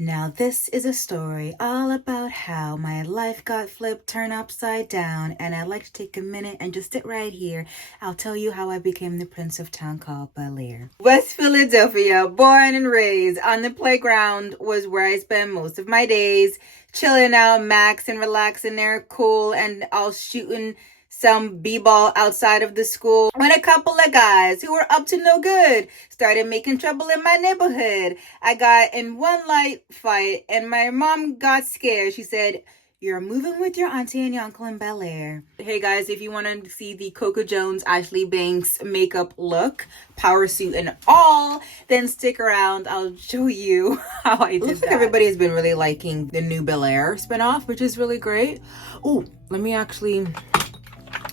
Now this is a story all about how my life got flipped, turned upside down, and I'd like to take a minute and just sit right here. I'll tell you how I became the prince of town called Bel-Air. West Philadelphia, born and raised on the playground was where I spent most of my days, chilling out, maxing, relaxing there, cool, and all shooting some b-ball outside of the school when a couple of guys who were up to no good started making trouble in my neighborhood. I got in one light fight and my mom got scared. She said, "You're moving with your auntie and your uncle in Bel-Air." Hey guys, if you want to see the Coco Jones, Ashley Banks makeup look, power suit and all, then stick around. I'll show you how I did Looks that. Like everybody has been really liking the new Bel-Air spinoff, which is really great. Oh, I actually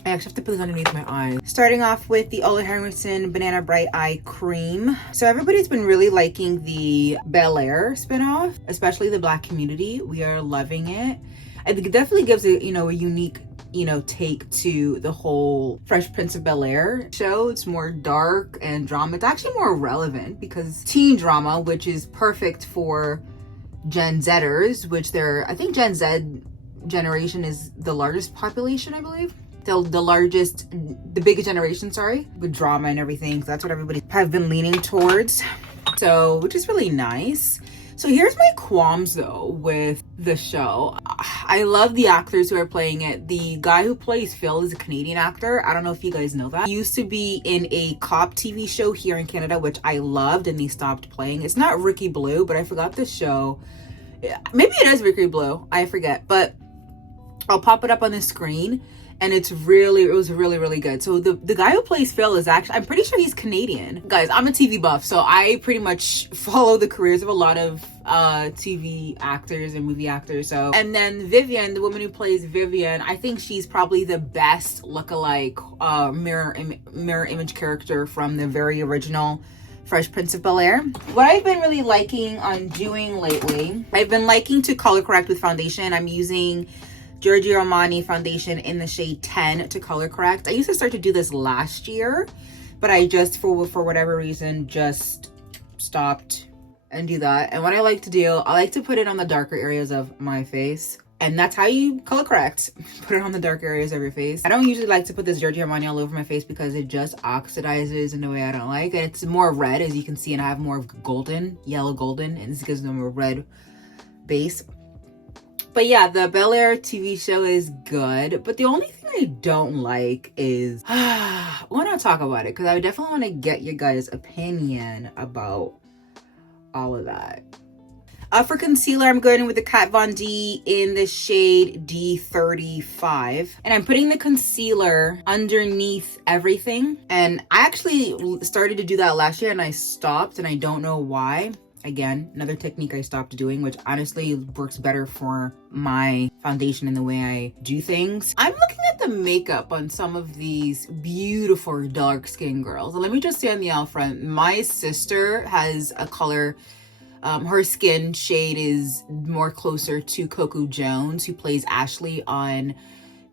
have to put this underneath my eyes. Starting off with the Ole Henriksen Banana Bright Eye Cream. So everybody's been really liking the Bel-Air spinoff, especially the Black community. We are loving it. I think it definitely gives it, a unique, take to the whole Fresh Prince of Bel-Air show. It's more dark and drama. It's actually more relevant because teen drama, which is perfect for Gen Zers, which I think Gen Z generation is the largest population, I believe. The biggest generation, with drama and everything. So that's what everybody have been leaning towards. So, which is really nice. So here's my qualms though with the show. I love the actors who are playing it. The guy who plays Phil is a Canadian actor. I don't know if you guys know that. He used to be in a cop TV show here in Canada, which I loved, and they stopped playing. It's not Ricky Blue, but I forgot the show. Maybe it is Ricky Blue. I forget, but I'll pop it up on the screen. And it was really, really good. So the guy who plays Phil is actually, I'm pretty sure he's Canadian. Guys, I'm a TV buff, so I pretty much follow the careers of a lot of TV actors and movie actors. So, and then Vivian, the woman who plays Vivian, I think she's probably the best lookalike mirror image character from the very original Fresh Prince of Bel-Air. What I've been really liking on doing lately, I've been liking to color correct with foundation. I'm using Giorgio Armani foundation in the shade 10 to color correct. I used to start to do this last year, but I just, for whatever reason, just stopped and do that. And what I like to do, I like to put it on the darker areas of my face. And that's how you color correct. Put it on the dark areas of your face. I don't usually like to put this Giorgio Armani all over my face because it just oxidizes in a way I don't like. And it's more red, as you can see, and I have more of yellow golden, and this gives them a red base. But yeah, the Bel-Air TV show is good. But the only thing I don't like is, I want to talk about it because I definitely want to get your guys' opinion about all of that. For concealer, I'm going in with the Kat Von D in the shade D35. And I'm putting the concealer underneath everything. And I actually started to do that last year and I stopped, and I don't know why. Again, another technique I stopped doing, which honestly works better for my foundation and the way I do things. I'm looking at the makeup on some of these beautiful dark skin girls. Let me just say on the out front, my sister has a color, her skin shade is more closer to Coco Jones, who plays Ashley on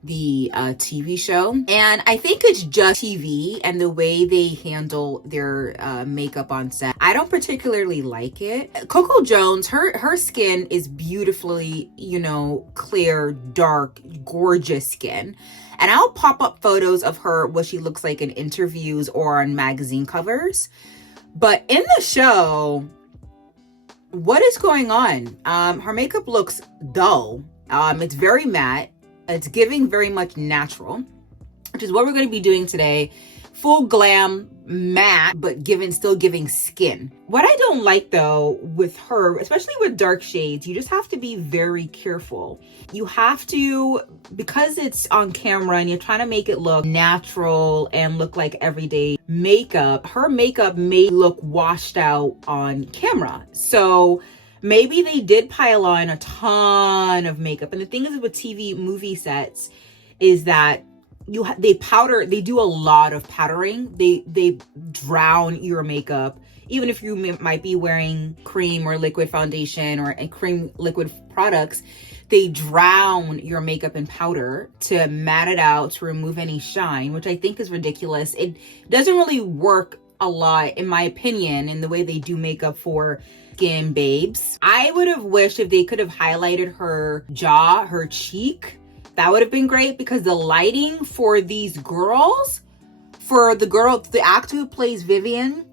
the TV show. And I think it's just TV and the way they handle their makeup on set. I don't particularly like it. Coco Jones, her skin is beautifully, clear, dark, gorgeous skin. And I'll pop up photos of her, what she looks like in interviews or on magazine covers. But in the show, what is going on? Her makeup looks dull. It's very matte. It's giving very much natural, which is what we're going to be doing today. Full glam, matte, but still giving skin. What I don't like though with her, especially with dark shades, you just have to be very careful. You have to, because it's on camera and you're trying to make it look natural and look like everyday makeup, her makeup may look washed out on camera. So maybe they did pile on a ton of makeup. And the thing is with TV movie sets is that they do a lot of powdering. They drown your makeup. Even if you might be wearing cream or liquid foundation or cream liquid products, they drown your makeup in powder to matte it out, to remove any shine, which I think is ridiculous. It doesn't really work a lot, in my opinion, in the way they do makeup for skin babes. I would have wished if they could have highlighted her jaw, her cheek. That would have been great, because the lighting for these girls, for the actor who plays Vivian,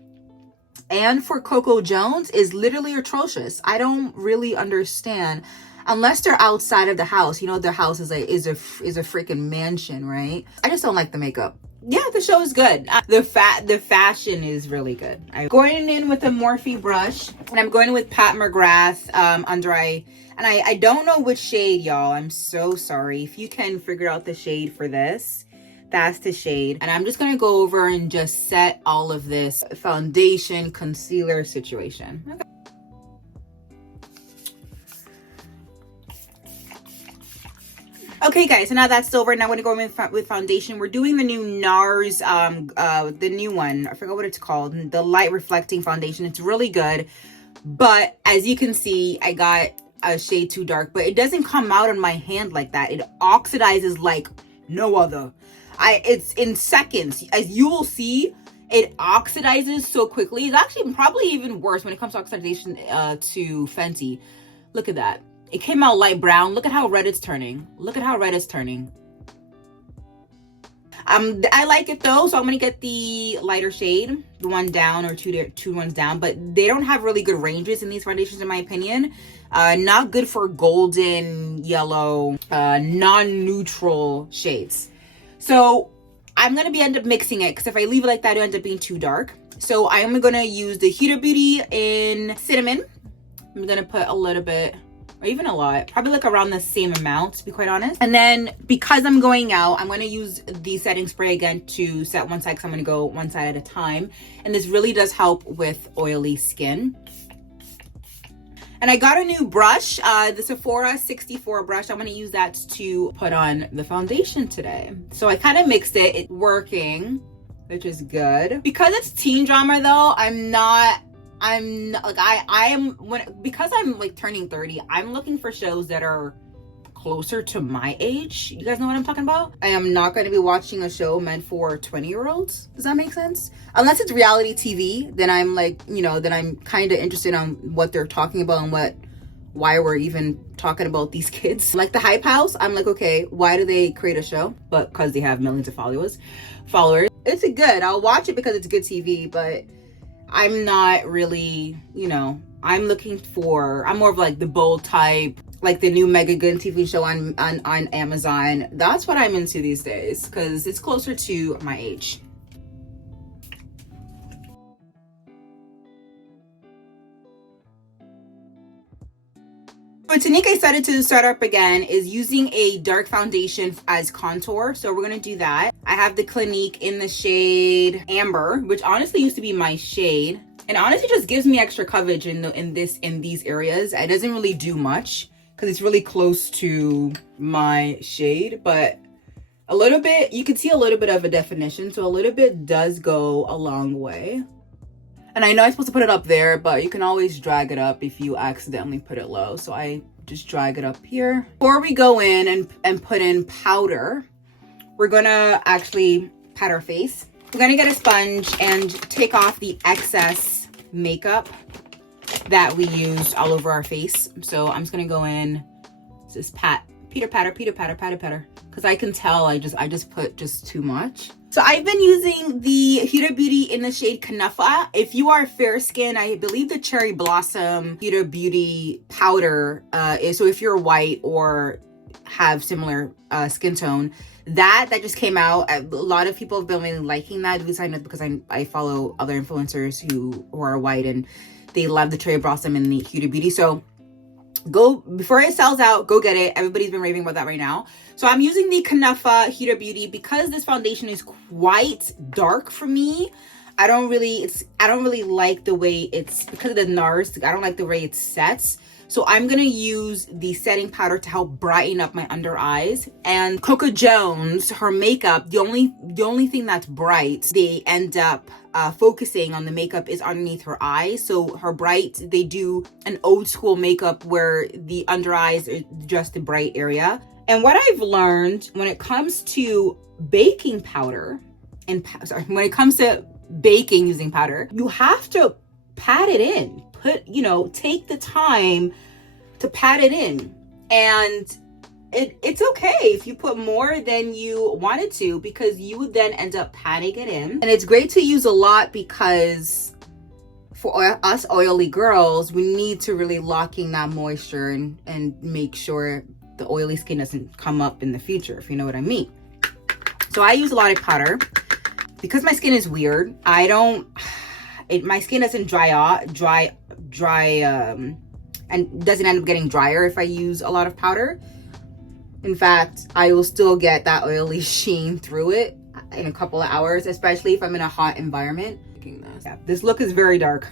and for Coco Jones, is literally atrocious. I don't really understand, unless they're outside of the house. You know, their house is a freaking mansion, right? I just don't like the makeup. Yeah, the show is good. The fashion is really good. I'm going in with a Morphe brush, and I'm going in with Pat McGrath under eye. And I don't know which shade, y'all. I'm so sorry. If you can figure out the shade for this, that's the shade. And I'm just gonna go over and just set all of this foundation concealer situation. Okay. Okay, guys, so now that's over. Now we're gonna go with foundation. We're doing the new NARS, the new one. I forgot what it's called. The light reflecting foundation. It's really good. But as you can see, I got a shade too dark, but it doesn't come out on my hand like that. It oxidizes like no other. It's in seconds. As you will see, it oxidizes so quickly. It's actually probably even worse when it comes to oxidation to Fenty. Look at that. It came out light brown. Look at how red it's turning. Look at how red it's turning. I like it though, so I'm gonna get the lighter shade, the one down, or two ones down. But they don't have really good ranges in these foundations, in my opinion. Not good for golden, yellow, non-neutral shades. So I'm gonna end up mixing it, because if I leave it like that, it'll end up being too dark. So I'm gonna use the Huda Beauty in cinnamon. I'm gonna put a little bit, or even a lot, probably like around the same amount, to be quite honest. And then because I'm going out, I'm going to use the setting spray again to set one side, because I'm going to go one side at a time. And this really does help with oily skin. And I got a new brush, the Sephora 64 brush. I'm going to use that to put on the foundation today. So I kind of mixed it. It's working, which is good. Because it's teen drama though, because I'm like turning 30, I'm looking for shows that are closer to my age. You guys know what I'm talking about? I am not going to be watching a show meant for 20-year-olds. Does that make sense? Unless it's reality TV, then I'm like, you know, then I'm kind of interested on what they're talking about and why we're even talking about these kids. Like the Hype House, I'm like, okay, why do they create a show? But because they have millions of followers. It's good. I'll watch it because it's good TV, but I'm not really, you know, I'm more of like the bold type, like the new Mega Good TV show on Amazon. That's what I'm into these days, because it's closer to my age. What Tanika started to start up again is using a dark foundation as contour. So we're going to do that. I have the Clinique in the shade Amber, which honestly used to be my shade. And honestly just gives me extra coverage in these areas. It doesn't really do much because it's really close to my shade. But a little bit, you can see a little bit of a definition. So a little bit does go a long way. And I know I'm supposed to put it up there, but you can always drag it up if you accidentally put it low. So I just drag it up here. Before we go in and put in powder, we're gonna actually pat our face. We're gonna get a sponge and take off the excess makeup that we used all over our face. So I'm just gonna go in, just pitter patter, because I can tell I just put just too much. So I've been using the Huda Beauty in the shade Knufa. If you are fair skin, I believe the Cherry Blossom Huda Beauty powder is, so if you're white or have similar skin tone, that just came out. A lot of people have been really liking that, at least I know, because I follow other influencers who are white and they love the Cherry Blossom and the Huda Beauty. So go, before it sells out, go get it. Everybody's been raving about that right now. So I'm using the Knufa Huda Beauty because this foundation is quite dark for me. I don't really like the way it's, because of the NARS, I don't like the way it sets. So I'm gonna use the setting powder to help brighten up my under eyes. And Coco Jones, her makeup, the only thing that's bright, they end up focusing on the makeup is underneath her eyes. So they do an old school makeup where the under eyes are just the bright area. And what I've learned when it comes to baking powder, when it comes to baking using powder, you have to pat it in. take the time to pat it in. And it's okay if you put more than you wanted to, because you would then end up patting it in. And it's great to use a lot because for us oily girls, we need to really lock in that moisture and make sure the oily skin doesn't come up in the future, if you know what I mean. So I use a lot of powder because my skin is weird. My skin doesn't dry and doesn't end up getting drier if I use a lot of powder. In fact, I will still get that oily sheen through it in a couple of hours, especially if I'm in a hot environment. Yeah, this look is very dark.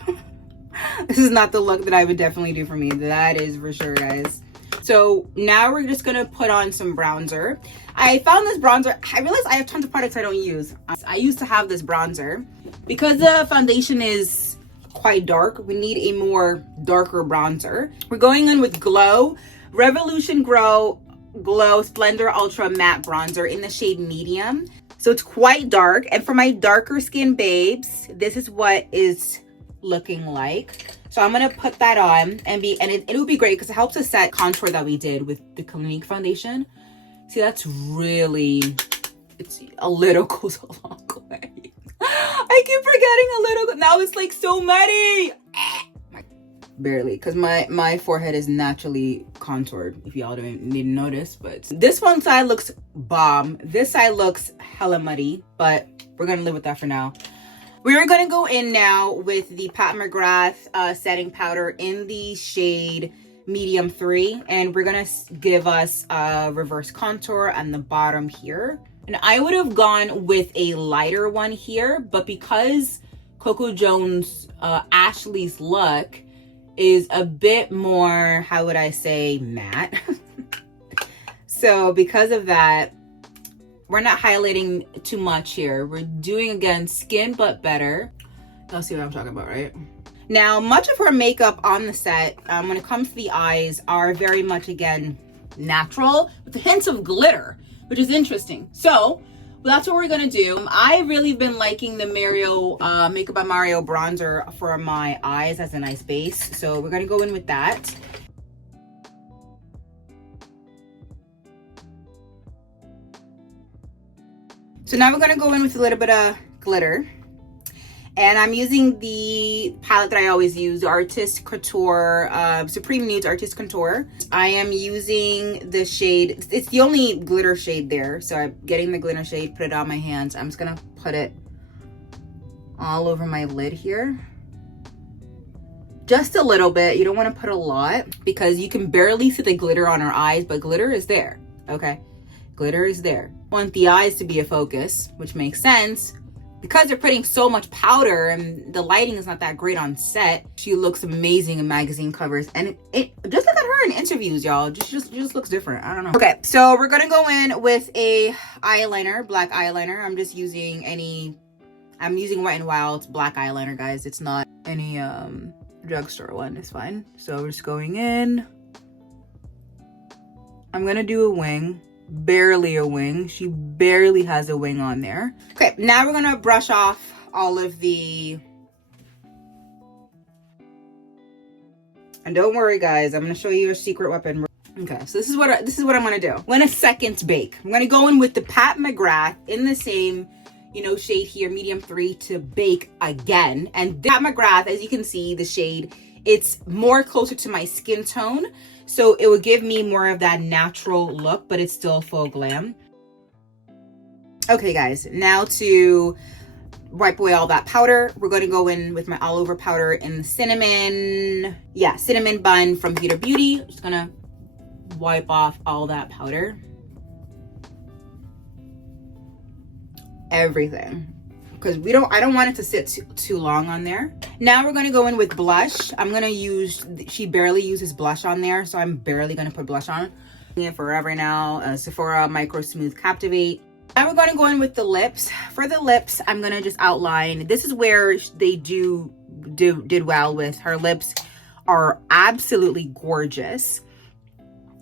This is not the look that I would definitely do for me. That is for sure, guys. So now we're just gonna put on some bronzer. I found this bronzer. I realized I have tons of products I don't use. I used to have this bronzer. Because the foundation is quite dark, we need a more darker bronzer. We're going in with Revolution Glow Splendor Ultra Matte Bronzer in the shade medium. So it's quite dark. And for my darker skin babes, this is what is looking like. So I'm gonna put that on and it will be great because it helps us set contour that we did with the Clinique foundation. See, that's really, it's a little goes a long way. I keep forgetting a little. Now it's like so muddy. Barely, because my forehead is naturally contoured, if y'all don't need to notice. But this one side looks bomb. This side looks hella muddy, but we're gonna live with that for now. We're gonna go in now with the Pat McGrath setting powder in the shade medium 3, and we're gonna give us a reverse contour on the bottom here. And I would have gone with a lighter one here, but because Coco Jones Ashley's look is a bit more, how would I say, matte. So because of that, we're not highlighting too much here. We're doing, again, skin but better. Y'all see what I'm talking about, right? Now, much of her makeup on the set, when it comes to the eyes, are very much, again, natural with hints of glitter, which is interesting. So that's what we're gonna do. I've really been liking the Makeup by Mario bronzer for my eyes as a nice base. So we're gonna go in with that. So now we're gonna go in with a little bit of glitter. And I'm using the palette that I always use, the Artist Couture, Supreme Nudes Artist Couture. I am using the shade, it's the only glitter shade there. So I'm getting the glitter shade, put it on my hands. I'm just gonna put it all over my lid here. Just a little bit, you don't wanna put a lot because you can barely see the glitter on our eyes, but glitter is there, okay? Glitter is there. Want the eyes to be a focus, which makes sense. Because they're putting so much powder and the lighting is not that great on set, she looks amazing in magazine covers. And it just look at her in interviews, y'all. Just looks different. I don't know. Okay, so we're gonna go in with a eyeliner, black eyeliner. I'm using Wet n Wild's black eyeliner, guys. It's not any drugstore one. It's fine. So we're just going in. I'm gonna do a wing. Barely a wing. She barely has a wing on there. Okay, now we're gonna brush off all of the, and don't worry guys, I'm gonna show you a secret weapon. Okay, so this is what I'm gonna do. I'm gonna second bake. I'm gonna go in with the Pat McGrath in the same, shade here, medium 3, to bake again. And Pat McGrath, as you can see, the shade, it's more closer to my skin tone. So it would give me more of that natural look, but it's still full glam. Okay guys, now to wipe away all that powder, we're going to go in with my all over powder in the cinnamon bun from Huda Beauty. Just gonna wipe off all that powder. Everything. Because I don't want it to sit too long on there. Now we're gonna go in with blush. She barely uses blush on there, so I'm barely gonna put blush on. It forever now, Sephora Micro Smooth Captivate. Now we're gonna go in with the lips. For the lips, I'm gonna just outline. This is where they did well with her lips. Are absolutely gorgeous.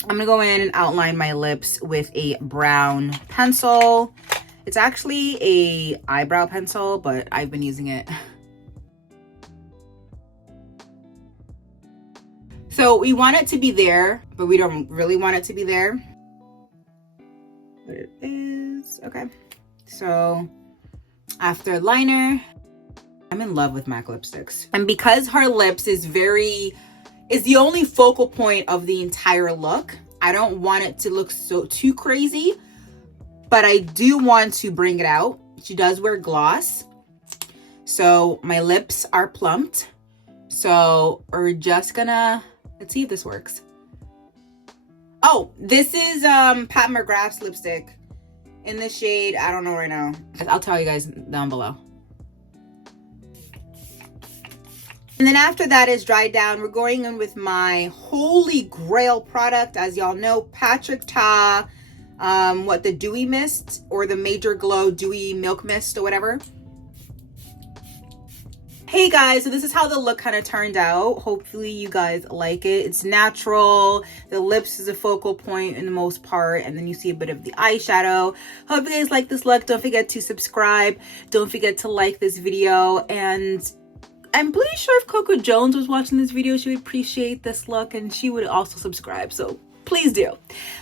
I'm gonna go in and outline my lips with a brown pencil. It's actually a eyebrow pencil, but I've been using it. So we want it to be there, but we don't really want it to be there. But it is, okay. So after liner, I'm in love with MAC lipsticks. And because her lips is the only focal point of the entire look, I don't want it to look too crazy, but I do want to bring it out. She does wear gloss. So my lips are plumped. So we're just gonna, let's see if this works. Oh, this is Pat McGrath's lipstick in the shade, I don't know right now. I'll tell you guys down below. And then after that is dried down, we're going in with my holy grail product. As y'all know, Patrick Ta, the Dewy Mist, or the Major Glow Dewy Milk Mist or whatever. Hey guys, so this is how the look kind of turned out. Hopefully you guys like it. It's natural. The lips is a focal point in the most part, and then you see a bit of the eyeshadow. Hope you guys like this look. Don't forget to subscribe. Don't forget to like this video, and I'm pretty sure if Coco Jones was watching this video, she would appreciate this look and she would also subscribe. So please do.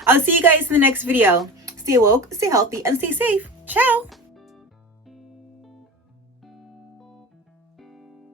I'll see you guys in the next video. Stay woke, stay healthy, and stay safe. Ciao.